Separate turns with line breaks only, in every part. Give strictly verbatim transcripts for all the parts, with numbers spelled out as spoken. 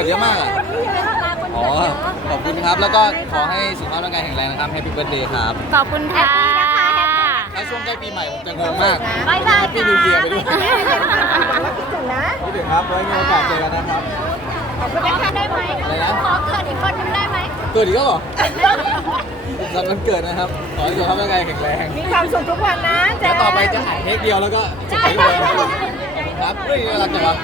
ดเยอะมากอ่ะอ๋อขอบคุณครับแล้วก็ขอให้สุขภาพร่างกายแข็งแรงนะครับแฮปปี้เบิร์ดเดย์ครับ
ขอบคุณค่ะ
ถ้าช่วงใกล้ปีใหม่ผมจะงงมาก
บายบาย
พี่นิวเยียร์ไปด้วย
ค่ะ
คิดถึงนะ
พี่ถึงครับไว้มีโอกาสเจอกันนะครับ
ขอได้ไหม
อะไรนะ
ขอเกิดอีกคนนึงได้ไหม
เกิดอีกแล้วเหรอสำหรับวันเกิดนะครับขอให้สุขภาพร่างกายแข็งแรง
มีความสุขทุกวันนะแจ๊
แล้วต่อไปจะอัดเทคเดียวแล้วก็จบไปเลยครับเฮ้ยน่ารักจังวะ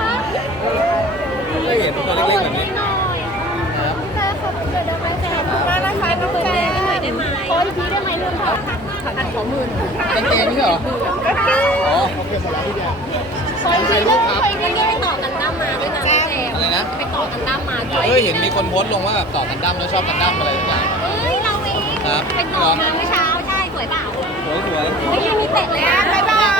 ไม่เห็นตัวเล็กๆแบบนี้นะครับ
ขอบคุณเกิดได้ไหมแจ๊
มานะคะน้องแจ๊
ได้ไหมโอนทีได้ไหมลุงค่ะ
พันสองหมื่น
กางเกงนี่เหรอ
ก็กี้
อ๋อ
โอนทีได้ไหมวันนี้ไปต่อกันดั้มมาด้วยนะแจ๊
อะไรนะ
ไปต่อกันดั้มมาด้วย
เฮ้ยเห็นมีคนโพสต์ลงว่าแบบต่อกันดั้มแล้วชอบกันดั้มอะไรต่าง
เอ้ยเราเอง
ครับ
ไปต่อมาเมื่อเช้าใช่สวยเปล่า
สวยสวย
ไม่ยังมีเป็ดเลยนะบ๊ายบาย